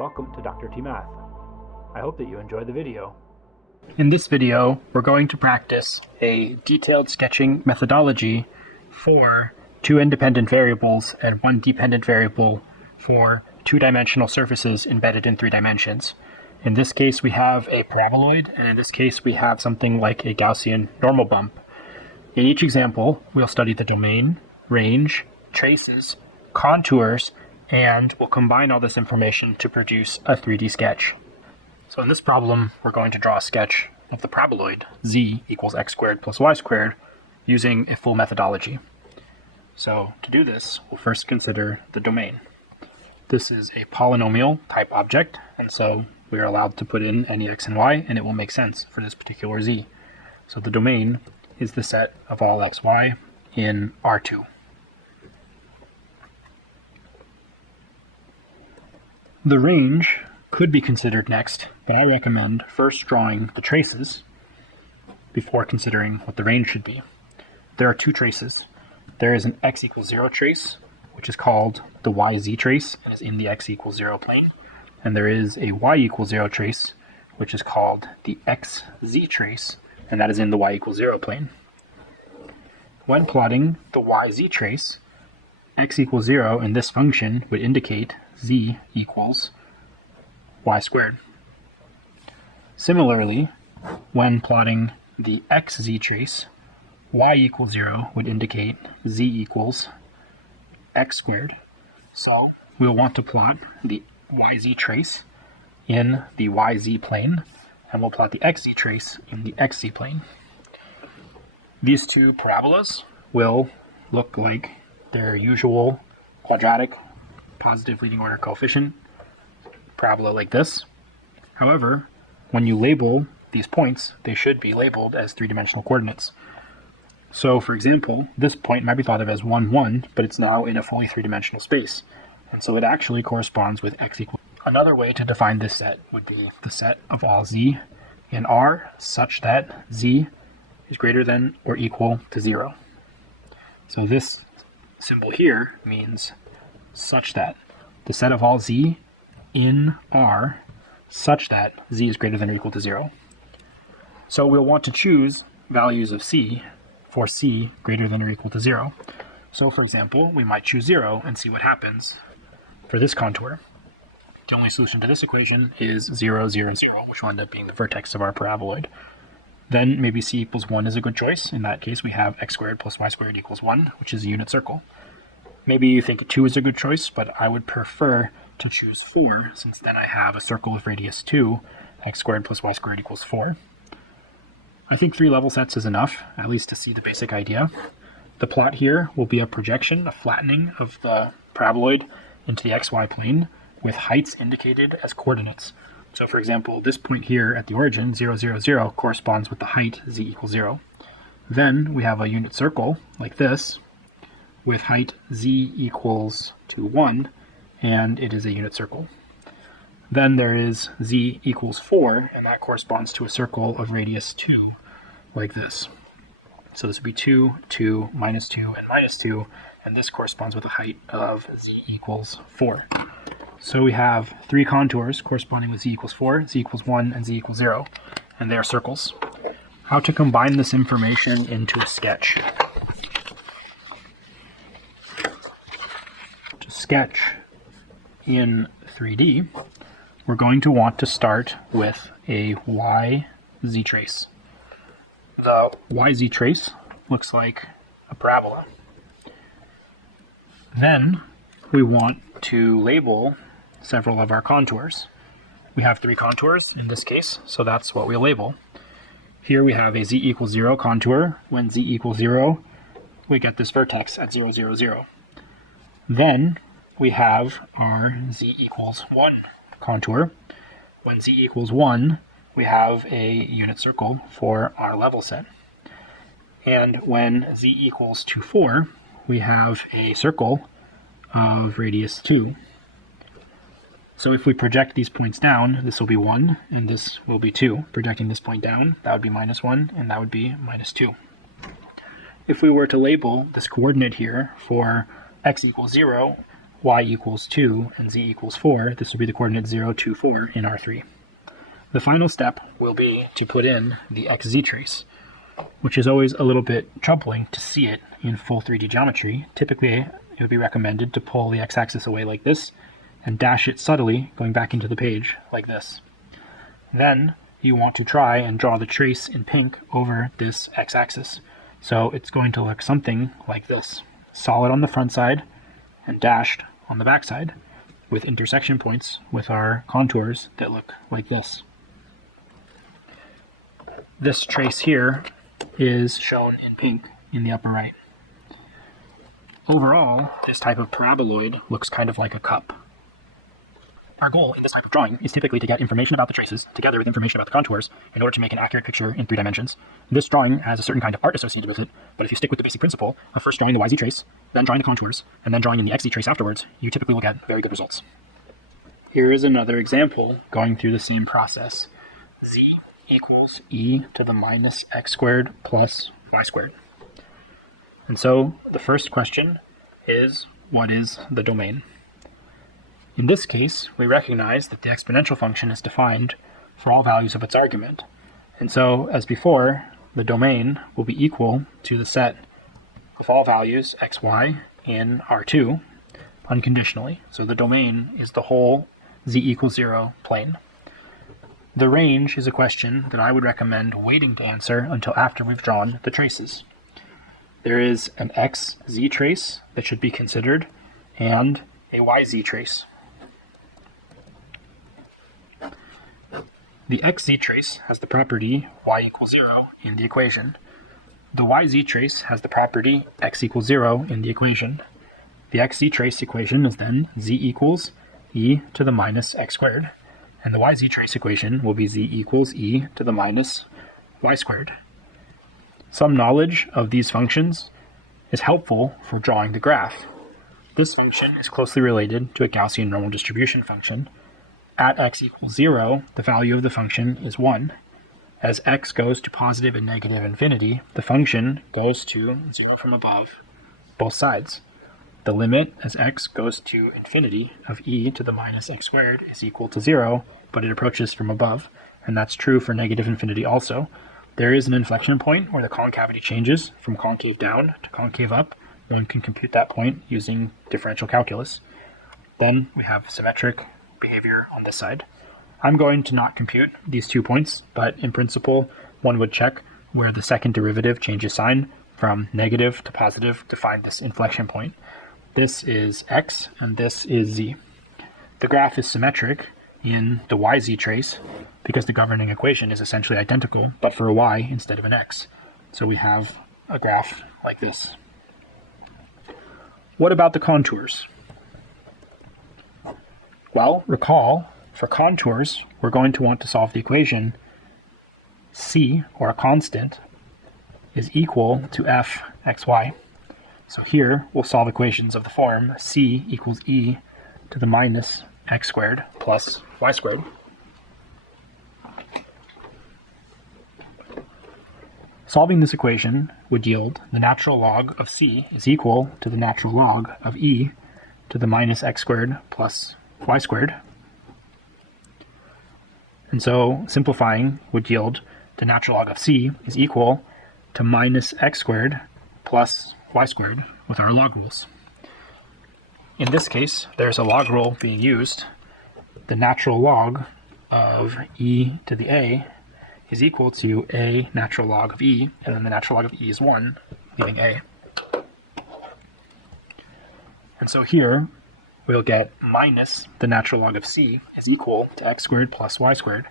Welcome to DRTMATH. I hope that you enjoy the video. In this video, we're going to practice a detailed sketching methodology for two independent variables and one dependent variable for two-dimensional surfaces embedded in 3 dimensions. In this case, we have a paraboloid, and in this case, we have something like a Gaussian normal bump. In each example, we'll study the domain, range, traces, contours, and we'll combine all this information to produce a 3D sketch. So in this problem, we're going to draw a sketch of the paraboloid z equals x squared plus y squared using a full methodology. So to do this, we'll first consider the domain. This is a polynomial type object, and so we are allowed to put in any x and y, and it will make sense for this particular z. So the domain is the set of all x, y in R2. The range could be considered next, but I recommend first drawing the traces before considering what the range should be. There are two traces. There is an x equals 0 trace, which is called the yz trace and is in the x equals 0 plane. And there is a y equals 0 trace, which is called the xz trace, and that is in the y equals 0 plane. When plotting the yz trace, x equals 0 in this function would indicate z equals y squared. Similarly, when plotting the xz trace, y equals 0 would indicate z equals x squared. So we'll want to plot the yz trace in the yz plane, and we'll plot the xz trace in the xz plane. These two parabolas will look like their usual quadratic positive leading order coefficient parabola like this. However, when you label these points, they should be labeled as 3-dimensional coordinates. So for example, this point might be thought of as 1, 1, but it's now in a fully 3-dimensional space. And so it actually corresponds with x equals. Another way to define this set would be the set of all z in R such that z is greater than or equal to 0. So this symbol here means such that the set of all z in R such that z is greater than or equal to 0. So we'll want to choose values of c for c greater than or equal to 0. So for example, we might choose 0 and see what happens for this contour. The only solution to this equation is 0, 0, and 0, which will end up being the vertex of our paraboloid. Then maybe c equals 1 is a good choice. In that case, we have x squared plus y squared equals 1, which is a unit circle. Maybe you think 2 is a good choice, but I would prefer to choose 4, since then I have a circle with radius 2, x squared plus y squared equals 4. I think 3 level sets is enough, at least to see the basic idea. The plot here will be a projection, a flattening of the paraboloid into the xy plane, with heights indicated as coordinates. So for example, this point here at the origin, 0, 0, 0, corresponds with the height z equals 0. Then we have a unit circle like this, with height z equals to 1, and it is a unit circle. Then there is z equals 4, and that corresponds to a circle of radius 2, like this. So this would be 2, 2, minus 2, and minus 2, and this corresponds with a height of z equals 4. So we have 3 contours corresponding with z equals 4, z equals 1, and z equals 0, and they are circles. How to combine this information into a sketch? To sketch in 3D, we're going to want to start with a yz trace. The yz trace looks like a parabola. Then we want to label several of our contours. We have 3 contours in this case, so that's what we'll label. Here we have a z equals 0 contour. When z equals 0, we get this vertex at 0, 0, 0. Then we have our z equals 1 contour. When z equals 1, we have a unit circle for our level set. And when z equals to 4, we have a circle of radius 2. So if we project these points down, this will be 1, and this will be 2. Projecting this point down, that would be minus 1, and that would be minus 2. If we were to label this coordinate here for x equals 0, y equals 2 and z equals 4, this will be the coordinate 0, 2, 4 in R3. The final step will be to put in the xz trace, which is always a little bit troubling to see it in full 3D geometry. Typically, it would be recommended to pull the x-axis away like this and dash it subtly going back into the page like this. Then you want to try and draw the trace in pink over this x-axis. So it's going to look something like this, solid on the front side and dashed on the back side, with intersection points with our contours that look like this. This trace here is shown in pink in the upper right. Overall, this type of paraboloid looks kind of like a cup. Our goal in this type of drawing is typically to get information about the traces together with information about the contours in order to make an accurate picture in 3 dimensions. This drawing has a certain kind of art associated with it, but if you stick with the basic principle of first drawing the YZ trace, then drawing the contours, and then drawing in the XZ trace afterwards, you typically will get very good results. Here is another example going through the same process. Z equals e to the minus x squared plus y squared. And so the first question is, what is the domain? In this case, we recognize that the exponential function is defined for all values of its argument. And so, as before, the domain will be equal to the set of all values x, y in R2 unconditionally. So the domain is the whole z equals 0 plane. The range is a question that I would recommend waiting to answer until after we've drawn the traces. There is an xz trace that should be considered and a yz trace. The xz trace has the property y equals 0 in the equation. The yz trace has the property x equals 0 in the equation. The xz trace equation is then z equals e to the minus x squared, and the yz trace equation will be z equals e to the minus y squared. Some knowledge of these functions is helpful for drawing the graph. This function is closely related to a Gaussian normal distribution function. At x equals 0, the value of the function is 1. As x goes to positive and negative infinity, the function goes to 0 from above, both sides. The limit as x goes to infinity of e to the minus x squared is equal to 0, but it approaches from above, and that's true for negative infinity also. There is an inflection point where the concavity changes from concave down to concave up. One can compute that point using differential calculus. Then we have symmetric behavior on this side. I'm going to not compute these 2 points, but in principle, one would check where the second derivative changes sign from negative to positive to find this inflection point. This is x, and this is z. The graph is symmetric in the yz trace because the governing equation is essentially identical, but for a y instead of an x. So we have a graph like this. What about the contours? Well, recall, for contours, we're going to want to solve the equation c, or a constant, is equal to f xy. So here, we'll solve equations of the form c equals e to the minus x squared plus y squared. Solving this equation would yield the natural log of c is equal to the natural log of e to the minus x squared plus y squared. And so simplifying would yield the natural log of c is equal to minus x squared plus y squared with our log rules. In this case, there's a log rule being used. The natural log of e to the a is equal to a natural log of e, and then the natural log of e is 1, leaving a. And so here, we'll get minus the natural log of c is equal to x squared plus y squared,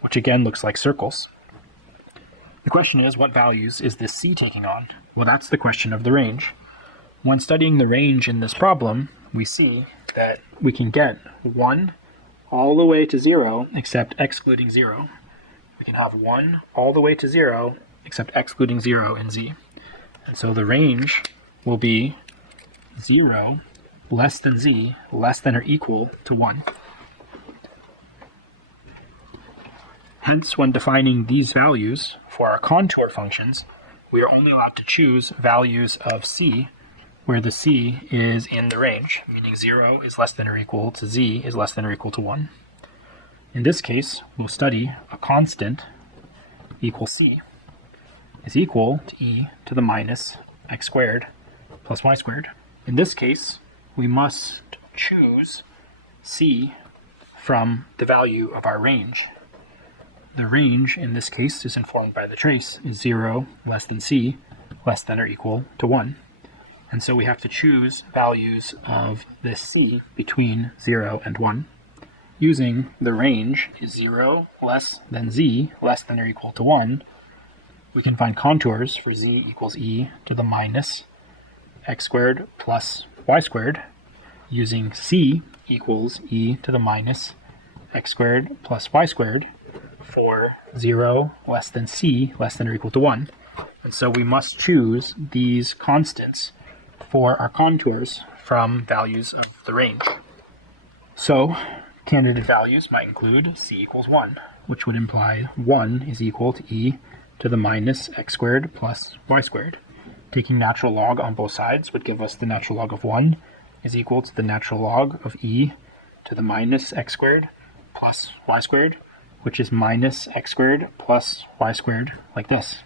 which again looks like circles. The question is, what values is this c taking on? Well, that's the question of the range. When studying the range in this problem, we see that we can get 1 all the way to 0 except excluding 0. We can have 1 all the way to 0 except excluding 0 in z. And so the range will be 0 less than z less than or equal to 1. Hence, when defining these values for our contour functions, we are only allowed to choose values of c where the c is in the range, meaning 0 is less than or equal to z is less than or equal to 1. In this case, we'll study a constant equal c is equal to e to the minus x squared plus y squared. In this case, we must choose c from the value of our range. The range in this case is informed by the trace is 0 less than c less than or equal to 1. And so we have to choose values of this c between 0 and 1. Using the range is 0 less than z less than or equal to 1, we can find contours for z equals e to the minus x squared plus y squared using c equals e to the minus x squared plus y squared for 0 less than c less than or equal to 1. And so we must choose these constants for our contours from values of the range. So candidate values might include c equals 1, which would imply 1 is equal to e to the minus x squared plus y squared. Taking natural log on both sides would give us the natural log of 1 is equal to the natural log of e to the minus x squared plus y squared, which is minus x squared plus y squared, like this.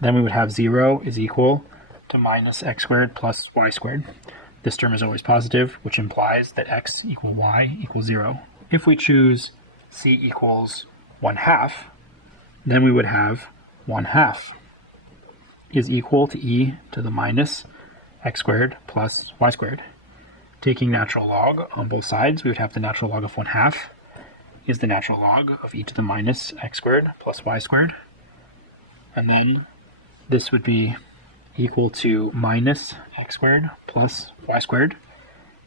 Then we would have 0 is equal to minus x squared plus y squared. This term is always positive, which implies that x equal y equals 0. If we choose c equals 1/2, then we would have 1/2 is equal to e to the minus x squared plus y squared. Taking natural log on both sides, we would have the natural log of 1/2 is the natural log of e to the minus x squared plus y squared. And then this would be equal to minus x squared plus y squared.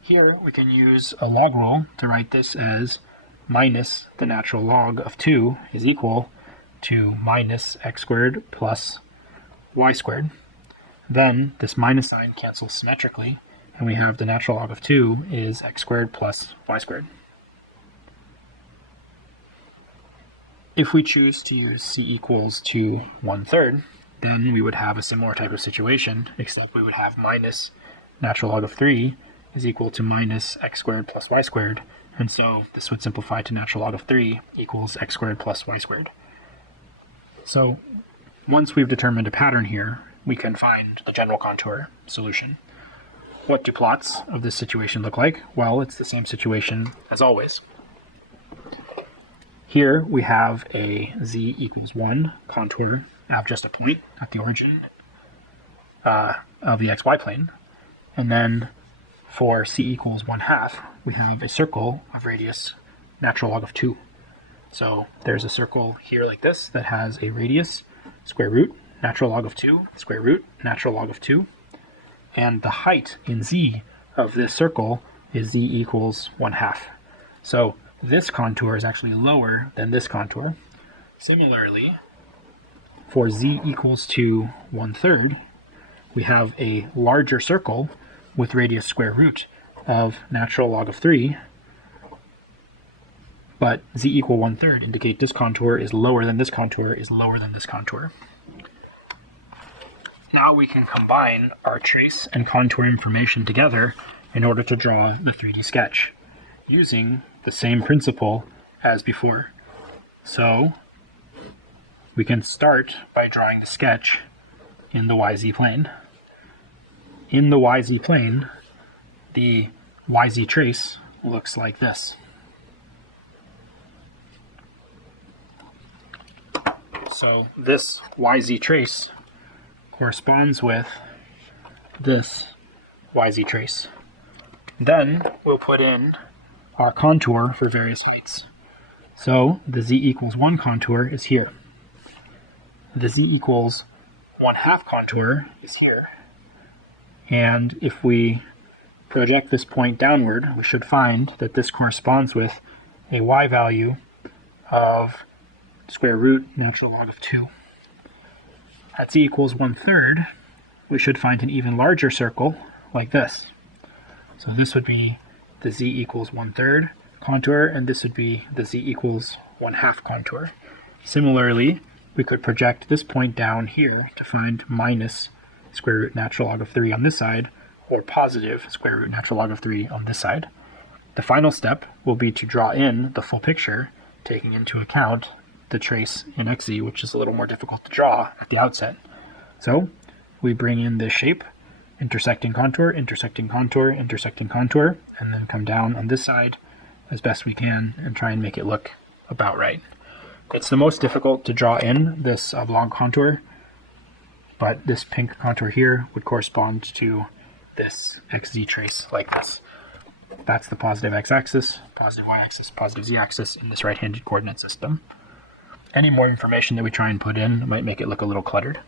Here we can use a log rule to write this as minus the natural log of 2 is equal to minus x squared plus y squared. Then this minus sign cancels symmetrically, and we have the natural log of 2 is x squared plus y squared. If we choose to use c equals to 1/3, then we would have a similar type of situation, except we would have minus natural log of 3 is equal to minus x squared plus y squared, and so this would simplify to natural log of 3 equals x squared plus y squared. So once we've determined a pattern here, we can find the general contour solution. What do plots of this situation look like? Well, it's the same situation as always. Here we have a z equals 1 contour of just a point at the origin of the xy plane. And then for c equals 1/2, we have a circle of radius natural log of 2. So there's a circle here like this that has a radius square root natural log of 2 square root natural log of 2. And the height in z of this circle is z equals 1/2. So this contour is actually lower than this contour. Similarly, for z equals to 1/3, we have a larger circle with radius square root of natural log of 3, but z equal 1/3 indicate this contour is lower than this contour is lower than this contour. Now we can combine our trace and contour information together in order to draw the 3D sketch, using the same principle as before. So we can start by drawing the sketch in the YZ plane. In the YZ plane, the YZ trace looks like this. So this YZ trace corresponds with this YZ trace. Then we'll put in our contour for various heights. So the z equals 1 contour is here. The z equals 1/2 contour is here. And if we project this point downward, we should find that this corresponds with a y value of square root natural log of 2. At z equals 1/3, we should find an even larger circle like this. So this would be the z equals 1/3 contour, and this would be the z equals 1/2 contour. Similarly, we could project this point down here to find minus square root natural log of 3 on this side, or positive square root natural log of 3 on this side. The final step will be to draw in the full picture, taking into account the trace in XZ, which is a little more difficult to draw at the outset. So we bring in this shape, intersecting contour, intersecting contour, intersecting contour, and then come down on this side as best we can and try and make it look about right. It's the most difficult to draw in this oblong contour, but this pink contour here would correspond to this XZ trace like this. That's the positive x-axis, positive y-axis, positive z-axis in this right-handed coordinate system. Any more information that we try and put in might make it look a little cluttered.